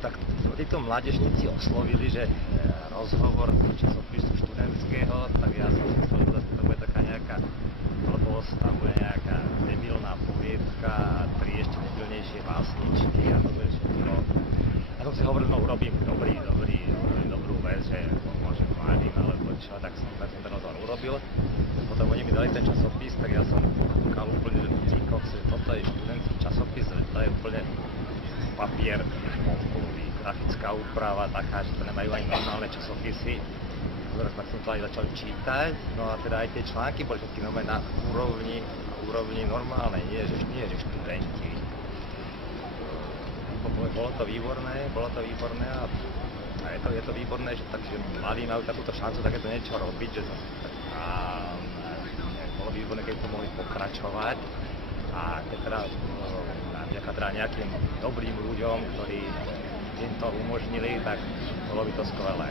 tak títo mládežníci oslovili, že rozhovor do časopisu študentského, tak ja som si myslel, že to bude taká nejaká blbosť, tam bude nejaká debilná poviedka a tri ešte debilnejšie básničky a to bude všetko. Ja som si hovoril, no urobím dobrú vec, že pomôžem mladým alebo čo, tak som ten rozhovor urobil. Potom oni mi dali ten časopis, tak ja som kúkal úplne, že toto je študentský časopis, to je úplne papier, montový, grafická úprava taká, že to nemajú ani normálne časopisy. Tak som to aj začal čítať, no a teda aj tie články boli všetky na úrovni normálnej, nie že študenti. Bolo to výborné a je to výborné, že takže mladí majú takúto šancu takéto niečo robiť, že bolo výborné, keď to mohli pokračovať a keď teda nejakým dobrým ľuďom, ktorí im to umožnili, tak bolo by to skvelé.